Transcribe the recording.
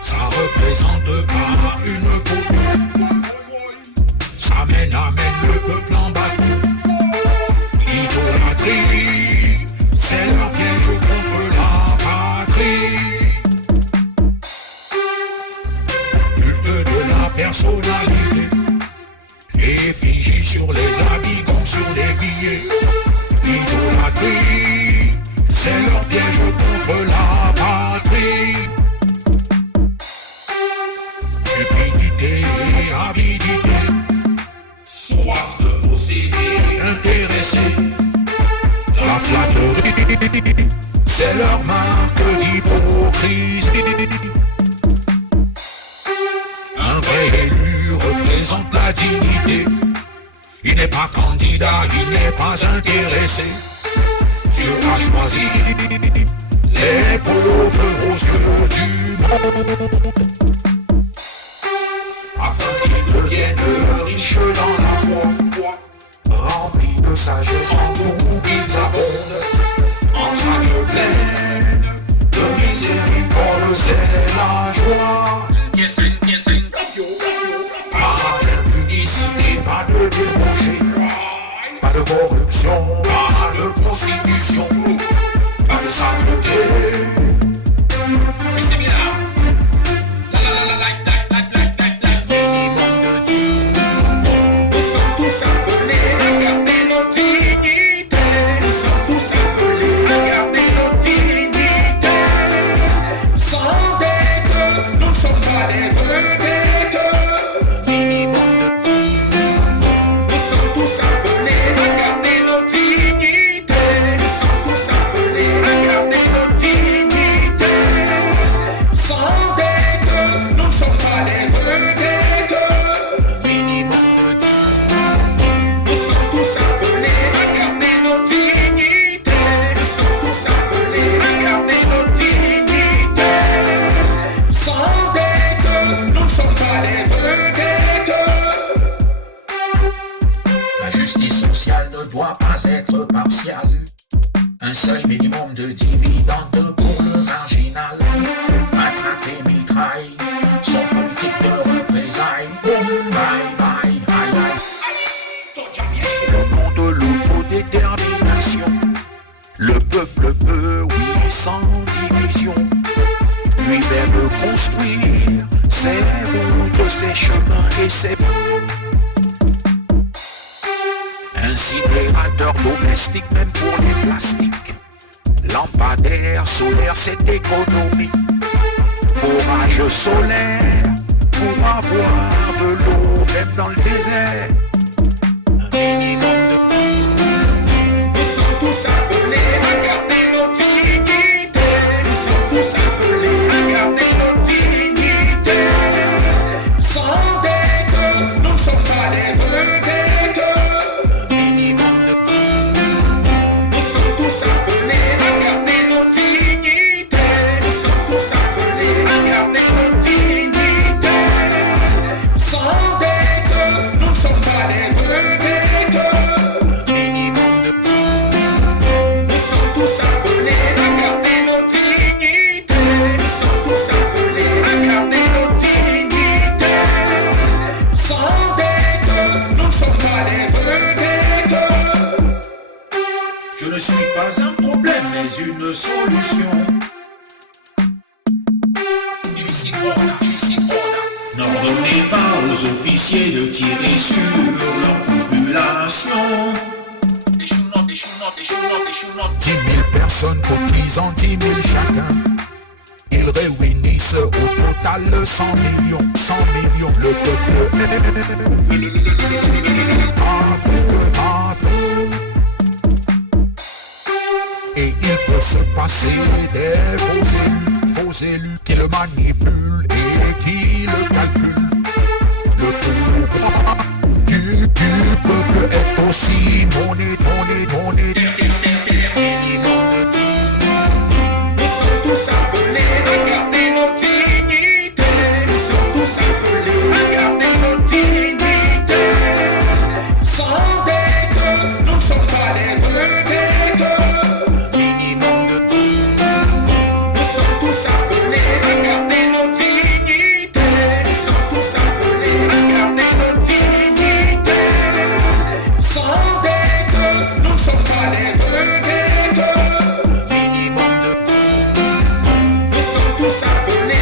Ça représente pas une faute. Ça mène le peuple en bateau. Idolâtrie, c'est leur piège contre la patrie. Culte de la personnalité, effigie sur les habits comme sur les billets. Idolâtrie, c'est leur piège contre la patrie. Cupidité et avidité, soif de posséder, intéressé. La flatterie, c'est leur marque d'hypocrisie. Un vrai élu représente la dignité. Il n'est pas candidat, il n'est pas intéressé. Dieu a choisi les pauvres aux yeux du monde, afin qu'ils deviennent riches dans la foi, remplis de sagesse en tout qu'ils abondent. Entrailles pleines de miséricorde, c'est la joie. Pas d'impudicité, pas de débauché, pas de corruption, pas de prostitution, pas de sainteté. Mais c'est bien là. Minimum de dignité. Nous sommes tous appelés à garder nos dignités. Nous sommes tous appelés à garder nos dignités. Sans dette, nous ne sommes pas des vedettes. Minimum de dignité. Nous sommes tous appelés à garder nos dignités. Nous sommes tous appelés à garder nos dignités. Sans dette, nous ne sommes pas des vedettes. Minimum de dignité. Nous sommes tous appelés à garder nos dignités. Nous sommes tous appelés à garder nos dignités. Sans dette, nous ne sommes pas des vedettes. La justice sociale ne doit pas être partiale. Un seuil minimum de dividendes pour le marginal. Matraque et mitraille, son politique de représailles. Boum, bye, bye, bye, bye. Au nom de l'autodétermination, le peuple peut, oui, sans division, lui-même construire ses routes, ses chemins et ses incidérateurs domestiques, même pour les plastiques. Lampadaires solaires, c'est économie. Forage solaire pour avoir de l'eau, même dans le désert. Un minimum de dignité. Nous sommes tous appelés à garder nos dignités. Nous sommes tous appelés à garder nos dignités. Sans dette, nous ne sommes pas des vedettes. Minimum de dignité. Nous sommes tous appelés à garder nos dignités. Nous sommes tous appelés à garder nos dignités. Sans dette, nous ne sommes pas des vedettes. Minimum de dignité. Nous sommes tous appelés à garder nos dignités. Nous sommes tous appelés à garder nos dignités. Sans dette, nous ne sommes pas des vedettes. Je ne suis pas un problème, mais une solution. N'ordonnez pas aux officiers de tirer sur leur population. 10 000 personnes cotisant 10 000 chacun. Ils réunissent au total 100 millions, 100 millions. Le peuple et il peut se passer des faux élus qui le manipulent et qui le calculent. Le pouvoir du peuple est aussi monnaie. Minimum de dignité. Nous sommes tous appelés à garder nos dignités. Nous sommes tous appelés à garder nos dignités. Sans dette, nous ne sommes pas des vedettes. Minimum de dignité. Nous sommes tous appelés à garder tous appelés